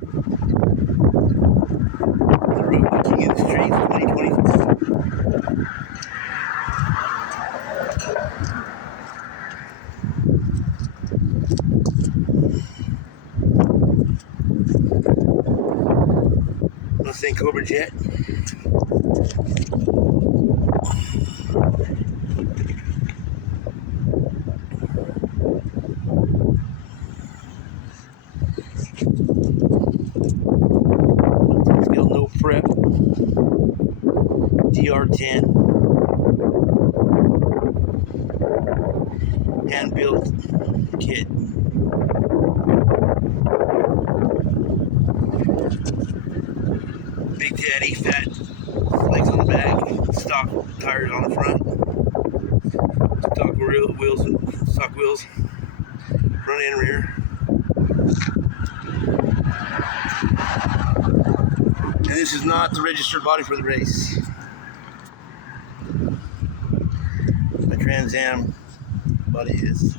The road king of the streets 2024. Mustang Cobra Jet. Skill no prep. dr10. Hand built kit. Big Daddy fat legs on the back, stock tires on the front, stock wheels, front and rear. And this is not the registered body for the race. The Trans Am body is.